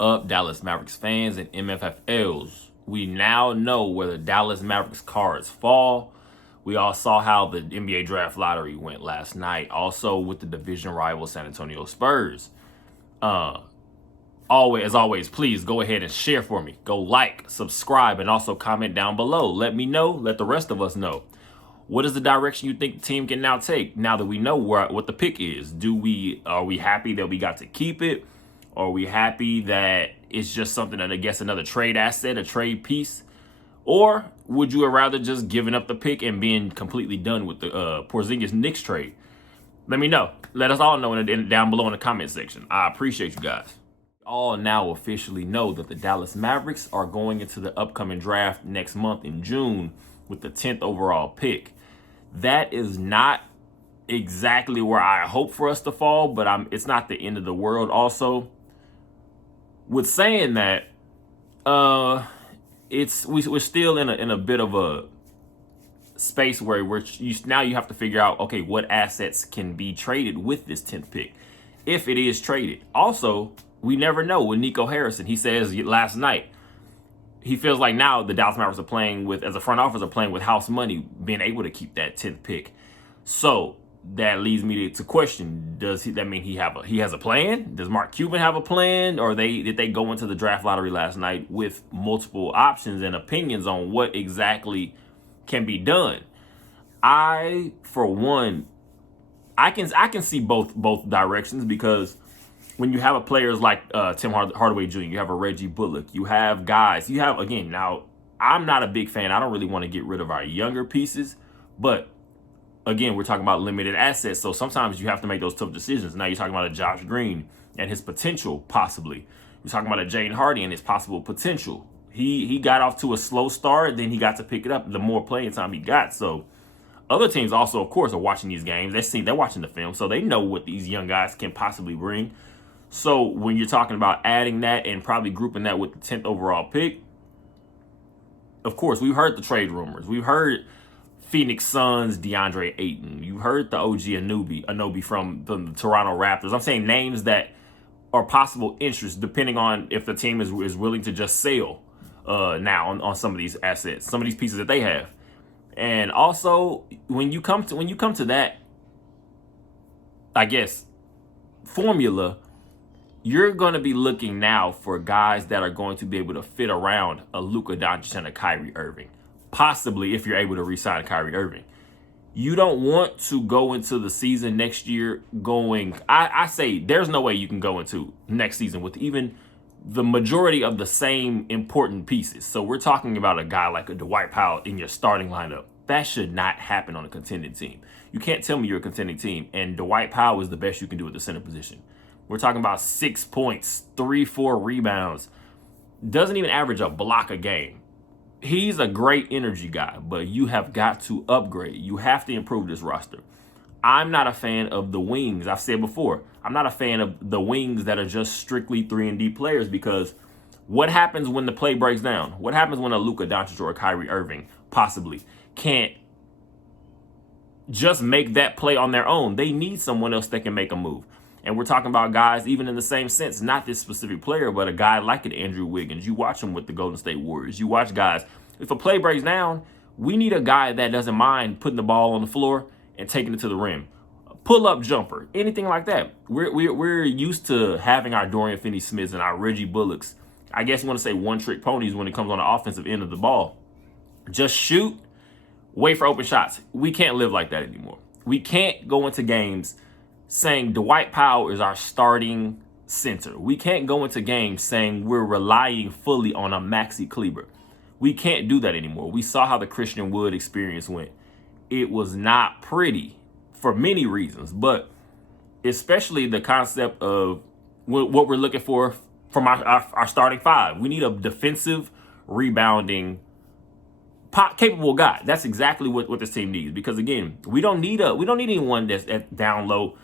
up, Dallas Mavericks fans and MFFLs? We now know where the Dallas Mavericks cards fall. We all saw how the NBA draft lottery went last night. Also with the division rival San Antonio Spurs. As always, please go ahead and share for me. Go like, subscribe, and also comment down below. Let me know. Let the rest of us know. What is the direction you think the team can now take now that we know what the pick is? Are we happy that we got to keep it? Are we happy that it's just something that, I guess, another trade asset, a trade piece? Or would you have rather just giving up the pick and being completely done with the Porzingis Knicks trade? Let me know. Let us all know down below in the comment section. I appreciate you guys. All now officially know that the Dallas Mavericks are going into the upcoming draft next month in June with the 10th overall pick. That is not exactly where I hope for us to fall, but it's not the end of the world. Also, with saying that, we're still in a bit of a space where now you have to figure out, okay, what assets can be traded with this 10th pick, if it is traded. Also, we never know with Nico Harrison. He says last night, he feels like now the Dallas Mavericks are playing with, as a front office, are playing with house money, being able to keep that 10th pick. So that leads me to question: does that mean he has a plan? Does Mark Cuban have a plan, or did they go into the draft lottery last night with multiple options and opinions on what exactly can be done? I, for one, I can see both directions, because when you have players like Tim Hardaway Jr., you have a Reggie Bullock, you have guys, again, now, I'm not a big fan. I don't really want to get rid of our younger pieces, but again, we're talking about limited assets, so sometimes you have to make those tough decisions. Now you're talking about a Josh Green and his potential, possibly. You're talking about a Jaden Hardy and his possible potential. He got off to a slow start, then he got to pick it up the more playing time he got. So other teams also, of course, are watching these games. They're watching the film, so they know what these young guys can possibly bring. So when you're talking about adding that and probably grouping that with the 10th overall pick, of course, we've heard the trade rumors. We've heard Phoenix Suns, DeAndre Ayton. You heard the OG Anunoby from the Toronto Raptors. I'm saying names that are possible interest, depending on if the team is willing to just sell now on some of these assets, some of these pieces that they have. And also, when you come to that, I guess, formula, you're going to be looking now for guys that are going to be able to fit around a Luka Doncic and a Kyrie Irving. Possibly, if you're able to re-sign Kyrie Irving. You don't want to go into the season next year I say there's no way you can go into next season with even the majority of the same important pieces. So we're talking about a guy like a Dwight Powell in your starting lineup. That should not happen on a contending team. You can't tell me you're a contending team and Dwight Powell is the best you can do at the center position. We're talking about 6 points, 3-4 rebounds. Doesn't even average a block a game. He's a great energy guy, but you have got to upgrade. You have to improve this roster. I'm not a fan of the wings. I've said before, I'm not a fan of the wings that are just strictly 3-and-D players, because what happens when the play breaks down? What happens when a Luka Doncic or a Kyrie Irving possibly can't just make that play on their own? They need someone else that can make a move. And we're talking about guys, even in the same sense, not this specific player, but a guy like an Andrew Wiggins. You watch him with the Golden State Warriors. You watch guys, if a play breaks down, we need a guy that doesn't mind putting the ball on the floor and taking it to the rim. Pull-up jumper, anything like that. We're used to having our Dorian Finney-Smiths and our Reggie Bullocks. I guess you want to say one-trick ponies when it comes on the offensive end of the ball. Just shoot, wait for open shots. We can't live like that anymore. We can't go into games saying Dwight Powell is our starting center. We can't go into games saying we're relying fully on a Maxi Kleber. We can't do that anymore. We saw how the Christian Wood experience went. It was not pretty for many reasons, but especially the concept of what we're looking for from our starting five. We need a defensive, rebounding, capable guy. That's exactly what this team needs. Because again, we don't need anyone that's down low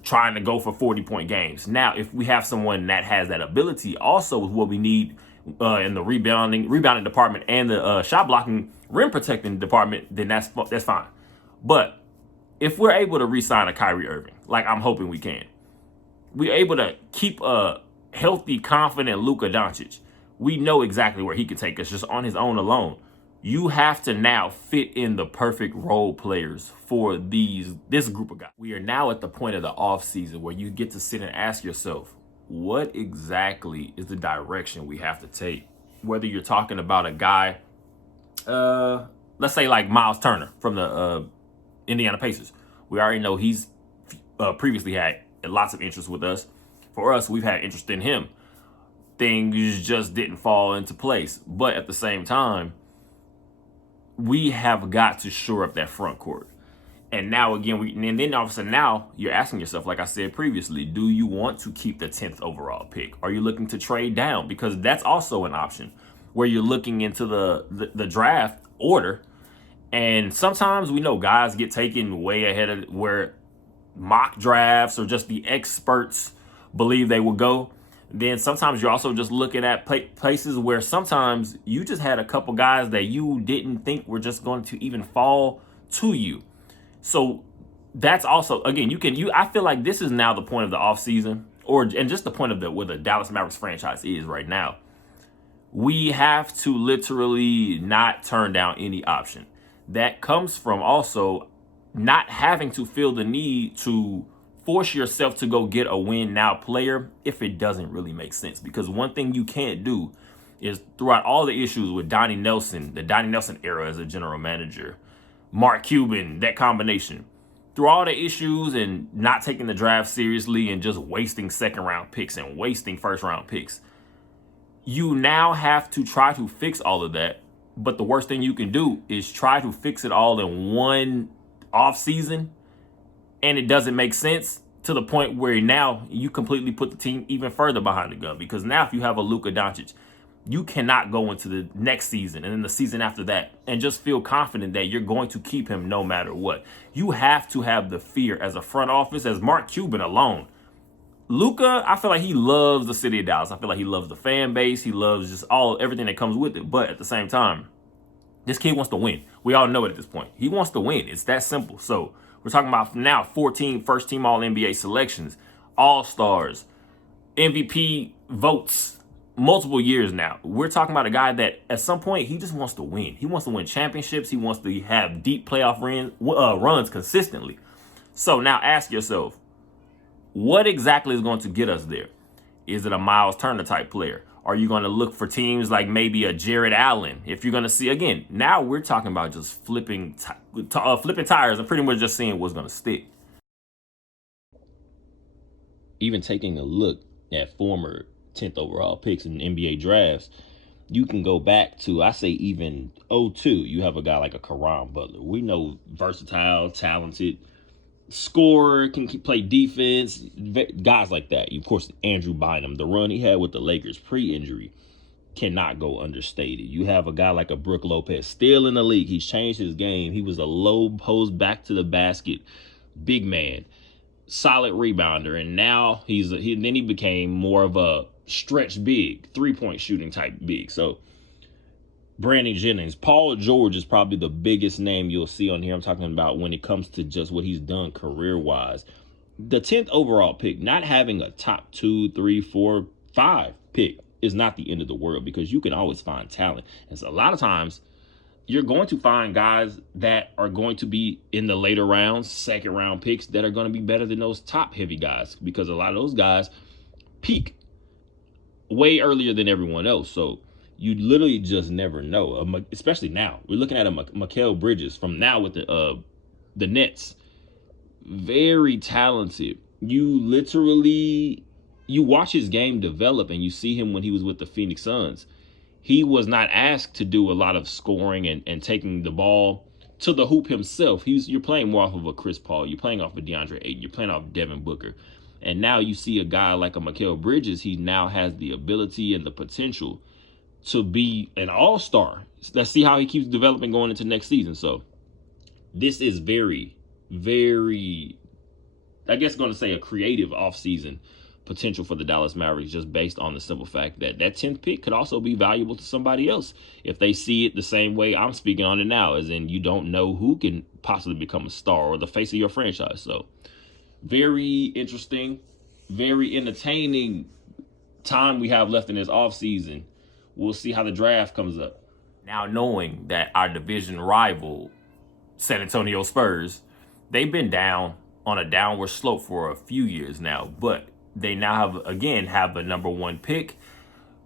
trying to go for 40-point games. Now, if we have someone that has that ability, also is what we need in the rebounding department and the shot blocking, rim protecting department, then that's fine. But if we're able to re-sign a Kyrie Irving, like I'm hoping we can, we're able to keep a healthy, confident Luka Doncic, we know exactly where he could take us just on his own alone. You have to now fit in the perfect role players for this group of guys. We are now at the point of the offseason where you get to sit and ask yourself, what exactly is the direction we have to take? Whether you're talking about a guy, let's say like Miles Turner from the Indiana Pacers. We already know he's previously had lots of interest with us. For us, we've had interest in him. Things just didn't fall into place. But at the same time, we have got to shore up that front court. And now again, and then all of a sudden now you're asking yourself, like I said previously, do you want to keep the 10th overall pick? Are you looking to trade down? Because that's also an option where you're looking into the draft order. And sometimes we know guys get taken way ahead of where mock drafts or just the experts believe they will go. Then sometimes you're also just looking at places where sometimes you just had a couple guys that you didn't think were just going to even fall to you. So that's also, again, I feel like this is now the point of the offseason, and just the point of where the Dallas Mavericks franchise is right now. We have to literally not turn down any option. That comes from also not having to feel the need to force yourself to go get a win now player if it doesn't really make sense. Because one thing you can't do is, throughout all the issues with Donnie Nelson, the Donnie Nelson era as a general manager, Mark Cuban, that combination, through all the issues and not taking the draft seriously and just wasting second round picks and wasting first round picks, you now have to try to fix all of that. But the worst thing you can do is try to fix it all in one off season, and it doesn't make sense, to the point where now you completely put the team even further behind the gun. Because now if you have a Luka Doncic, you cannot go into the next season and then the season after that and just feel confident that you're going to keep him no matter what. You have to have the fear as a front office, as Mark Cuban alone. Luka, I feel like he loves the city of Dallas. I feel like he loves the fan base. He loves just everything that comes with it. But at the same time, this kid wants to win. We all know it at this point. He wants to win. It's that simple. So we're talking about now 14 first-team All-NBA selections, All-Stars, MVP votes, multiple years now. We're talking about a guy that at some point he just wants to win. He wants to win championships. He wants to have deep playoff runs consistently. So now ask yourself, what exactly is going to get us there? Is it a Miles Turner type player? Are you going to look for teams like maybe a Jared Allen? If you're going to see, again, now we're talking about just flipping tires and pretty much just seeing what's going to stick. Even taking a look at former 10th overall picks in NBA drafts, you can go back to, I say even 02, you have a guy like a Caron Butler. We know versatile, talented, scorer, can play defense, guys like that. Of course, Andrew Bynum, the run he had with the Lakers pre-injury cannot go understated. You have a guy like a Brook Lopez still in the league. He's changed his game. He was a low post back to the basket big man, solid rebounder, and now he became more of a stretch big, 3-point shooting type big. So Brandon Jennings, Paul George is probably the biggest name you'll see on here. I'm talking about when it comes to just what he's done career-wise. The 10th overall pick, not having a top 2, 3, 4, 5 pick is not the end of the world, because you can always find talent. And so a lot of times you're going to find guys that are going to be in the later rounds, second round picks, that are going to be better than those top heavy guys, because a lot of those guys peak way earlier than everyone else. So you literally just never know, especially now. We're looking at a Mikal Bridges from now with the Nets. Very talented. You watch his game develop, and you see him when he was with the Phoenix Suns. He was not asked to do a lot of scoring and taking the ball to the hoop himself. You're playing more off of a Chris Paul. You're playing off of DeAndre Ayton. You're playing off of Devin Booker. And now you see a guy like a Mikal Bridges. He now has the ability and the potential to be an all-star. Let's see how he keeps developing going into next season. So this is very, very, I guess going to say a creative offseason potential for the Dallas Mavericks, just based on the simple fact that that 10th pick could also be valuable to somebody else if they see it the same way I'm speaking on it now, as in you don't know who can possibly become a star or the face of your franchise. So very interesting, very entertaining time we have left in this offseason, we'll see how the draft comes up. Now, knowing that our division rival, San Antonio Spurs, they've been down on a downward slope for a few years now, but they now have a #1 pick,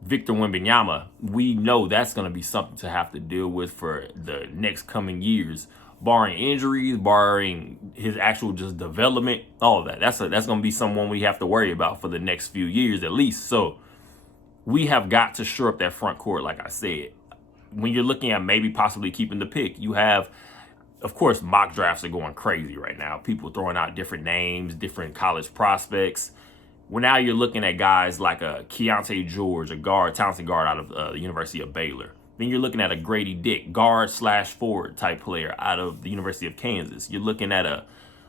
Victor Wembanyama. We know that's going to be something to have to deal with for the next coming years, barring injuries, barring his actual just development, all of that. That's going to be someone we have to worry about for the next few years at least. So we have got to shore up that front court, like I said. When you're looking at maybe possibly keeping the pick, you have, of course, mock drafts are going crazy right now. People throwing out different names, different college prospects. Well, now you're looking at guys like a Keontae George, a talented guard out of the University of Baylor. Then you're looking at a Grady Dick, guard/forward type player out of the University of Kansas. You're looking at a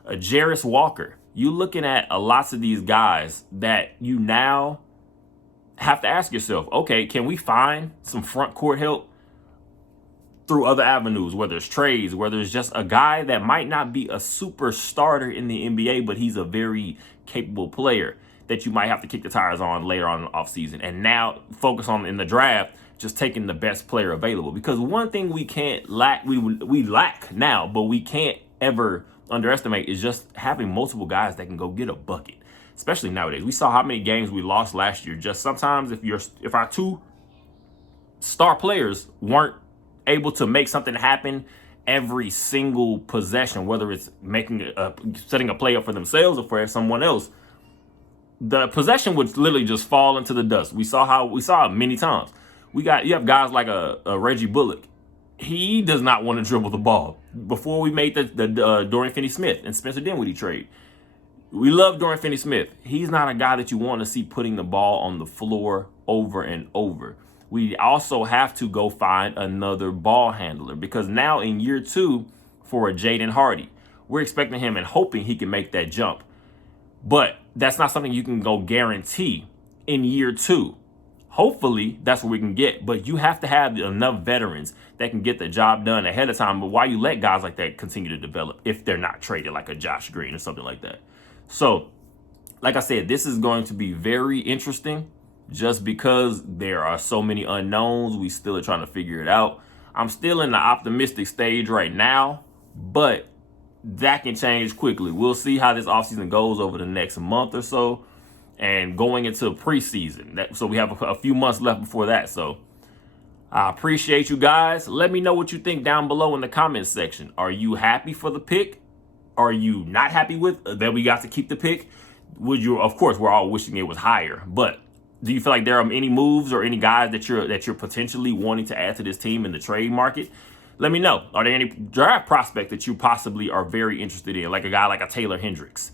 Jarris Walker. You're looking at lots of these guys that you now have to ask yourself, okay, can we find some front court help through other avenues, whether it's trades, whether it's just a guy that might not be a super starter in the NBA, but he's a very capable player that you might have to kick the tires on later on in the offseason. And now focus on in the draft, just taking the best player available. Because one thing we can't lack, we lack now, but we can't ever underestimate is just having multiple guys that can go get a bucket. Especially nowadays. We saw how many games we lost last year. Just sometimes if our two star players weren't able to make something happen every single possession, whether it's setting a play up for themselves or for someone else, the possession would literally just fall into the dust. We saw it many times. You have guys like a Reggie Bullock. He does not want to dribble the ball. Before we made the Dorian Finney-Smith and Spencer Dinwiddie trade, we love Dorian Finney-Smith. He's not a guy that you want to see putting the ball on the floor over and over. We also have to go find another ball handler, because now in year 2 for a Jaden Hardy, we're expecting him and hoping he can make that jump. But that's not something you can go guarantee in year 2. Hopefully that's what we can get, but you have to have enough veterans that can get the job done ahead of time. But why you let guys like that continue to develop if they're not traded, like a Josh Green or something like that? So, like I said, this is going to be very interesting just because there are so many unknowns. We still are trying to figure it out. I'm still in the optimistic stage right now, but that can change quickly. We'll see how this offseason goes over the next month or so, and going into preseason. So we have a few months left before that. So I appreciate you guys. Let me know what you think down below in the comments section. Are you happy for the pick? Are you not happy with that we got to keep the pick? Of course, we're all wishing it was higher, but do you feel like there are any moves or any guys that you're potentially wanting to add to this team in the trade market? Let me know. Are there any draft prospects that you possibly are very interested in, like a guy like a Taylor Hendricks?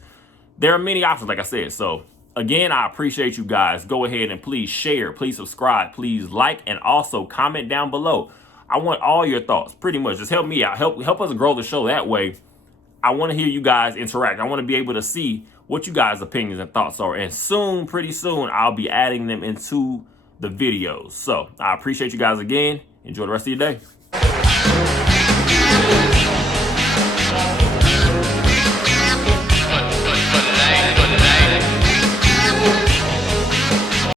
There are many options, like I said. So again, I appreciate you guys. Go ahead and please share, please subscribe, please like, and also comment down below. I want all your thoughts, pretty much. Just help me out. Help us grow the show that way. I want to hear you guys interact. I want to be able to see what you guys' opinions and thoughts are. And pretty soon, I'll be adding them into the videos. So I appreciate you guys again. Enjoy the rest of your day.